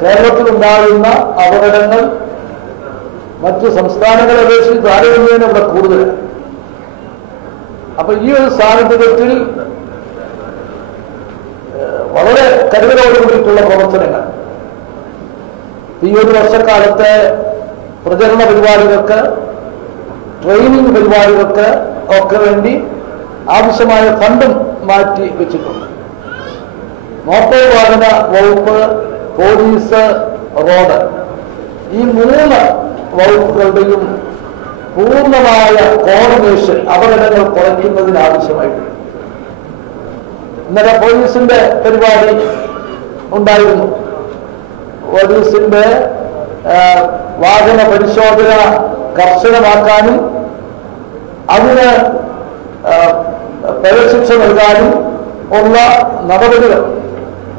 കേരളത്തിലുണ്ടാകുന്ന അപകടങ്ങൾ മറ്റു സംസ്ഥാനങ്ങളെ അപേക്ഷിച്ച് താരതമ്യേന ഇവിടെ കൂടുതലാണ്. അപ്പൊ ഈ ഒരു സാഹചര്യത്തിൽ വളരെ കരുതലോടുകൂടിയിട്ടുള്ള പ്രവർത്തനങ്ങൾ ഈ ഒരു വർഷക്കാലത്തെ പ്രചരണ പരിപാടികൾക്ക്, ട്രെയിനിങ് പരിപാടികൾക്ക് ഒക്കെ വേണ്ടി ആവശ്യമായ ഫണ്ടും മാറ്റി വെച്ചിട്ടുണ്ട്. മോട്ടോർ വാഹന വകുപ്പ്, പോലീസ്, റോഡ്, ഈ 3 വകുപ്പുകളുടെയും പൂർണ്ണമായ കോർഡിനേഷൻ അപകടങ്ങൾ കുറയ്ക്കുന്നതിനാവശ്യമായിട്ടുണ്ട്. ഇന്നലെ പോലീസിന്റെ പരിപാടി ഉണ്ടായിരുന്നു. പോലീസിന്റെ വാഹന പരിശോധന കർശനമാക്കാനും അതിന് പിഴശിക്ഷ നൽകാനും ഉള്ള നടപടികൾ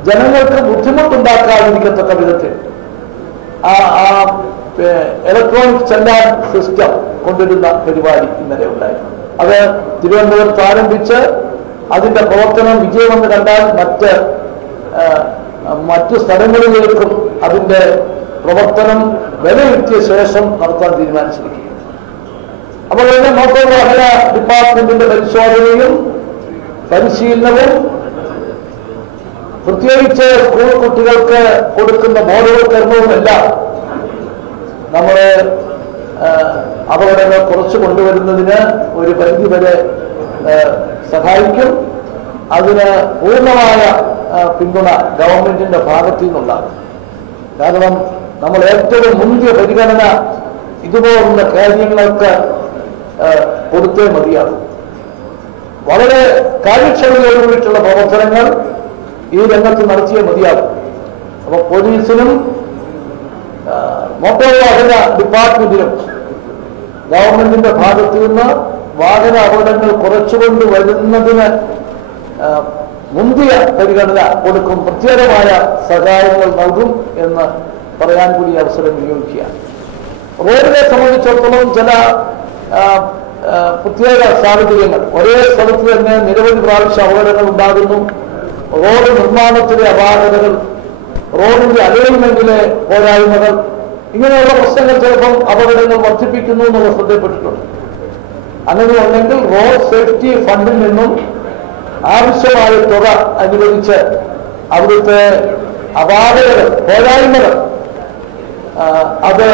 ജനങ്ങൾക്ക് ബുദ്ധിമുട്ടുണ്ടാക്കാതിരിക്കത്തക്ക വിധത്തിൽ ഇലക്ട്രോണിക് ചെല്ലാൻ സിസ്റ്റം കൊണ്ടുവരുന്ന പരിപാടി ഇന്നലെ ഉണ്ടായിരുന്നു. അത് തിരുവനന്തപുരത്ത് ആരംഭിച്ച് അതിന്റെ പ്രവർത്തനം വിജയമെന്ന് കണ്ടാൽ മറ്റു സ്ഥലങ്ങളിലേക്കും അതിന്റെ പ്രവർത്തനം വിലയിരുത്തിയ ശേഷം നടത്താൻ തീരുമാനിച്ചിരിക്കുകയാണ്. അപ്പോൾ തന്നെ മോട്ടോർ വാഹന ഡിപ്പാർട്ട്മെന്റിന്റെ പരിശോധനയും പരിശീലനവും, പ്രത്യേകിച്ച് സ്കൂൾ കുട്ടികൾക്ക് കൊടുക്കുന്ന ബോധവൽക്കരണവുമെല്ലാം നമ്മൾ അപകടങ്ങൾ കുറച്ചു കൊണ്ടുവരുന്നതിന് ഒരു പരിധിവരെ സഹായിക്കും. അതിന് പൂർണ്ണമായ പിന്തുണ ഗവൺമെന്റിന്റെ ഭാഗത്തു നിന്നുണ്ടാകും. കാരണം നമ്മൾ ഏറ്റവും മുന്തിയ പരിഗണന ഇതുപോലുള്ള കാര്യങ്ങൾക്ക് കൊടുത്തേ മതിയാകും. വളരെ കാര്യക്ഷമതയോടുകൂടിയിട്ടുള്ള പ്രവർത്തനങ്ങൾ ഈ രംഗത്ത് നടത്തിയേ മതിയാകും. അപ്പൊ പോലീസിനും മോട്ടോർ വാഹന ഡിപ്പാർട്ട്മെന്റിനും ഗവൺമെന്റിന്റെ ഭാഗത്തു നിന്ന് വാഹന അപകടങ്ങൾ കുറച്ചുകൊണ്ട് വരുന്നതിന് മുന്തിയ പരിഗണന കൊടുക്കും, പ്രത്യേകമായ സഹായങ്ങൾ നൽകും എന്ന് പറയാൻ കൂടി അവസരം വിനിയോഗിക്കുകയാണ്. റോഡിനെ സംബന്ധിച്ചിടത്തോളം ചില പ്രത്യേക സാഹചര്യങ്ങൾ, ഒരേ സ്ഥലത്ത് തന്നെ നിരവധി പ്രാവശ്യം അപകടങ്ങൾ ഉണ്ടാകുന്നു. റോഡ് നിർമ്മാണത്തിലെ അപാകതകൾ, റോഡിന്റെ അലൈൻമെന്റിലെ പോരായ്മകൾ, ഇങ്ങനെയുള്ള പ്രശ്നങ്ങൾ ചിലപ്പം അപകടങ്ങൾ വർദ്ധിപ്പിക്കുന്നു എന്നുള്ള ശ്രദ്ധയിൽപ്പെട്ടിട്ടുണ്ട്. അങ്ങനെയുണ്ടെങ്കിൽ റോഡ് സേഫ്റ്റി ഫണ്ടിൽ നിന്നും ആവശ്യമായ തുക അനുവദിച്ച് അവിടുത്തെ അപാകതകൾ, പോരായ്മകൾ അത്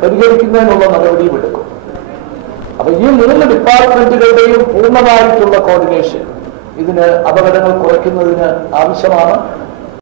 പരിഹരിക്കുന്നതിനുള്ള നടപടിയും എടുക്കും. അപ്പൊ ഈ 3 ഡിപ്പാർട്ട്മെന്റുകളുടെയും പൂർണ്ണമായിട്ടുള്ള കോർഡിനേഷൻ ഇതിന് അപകടങ്ങൾ കുറയ്ക്കുന്നതിന് ആവശ്യമാണ്.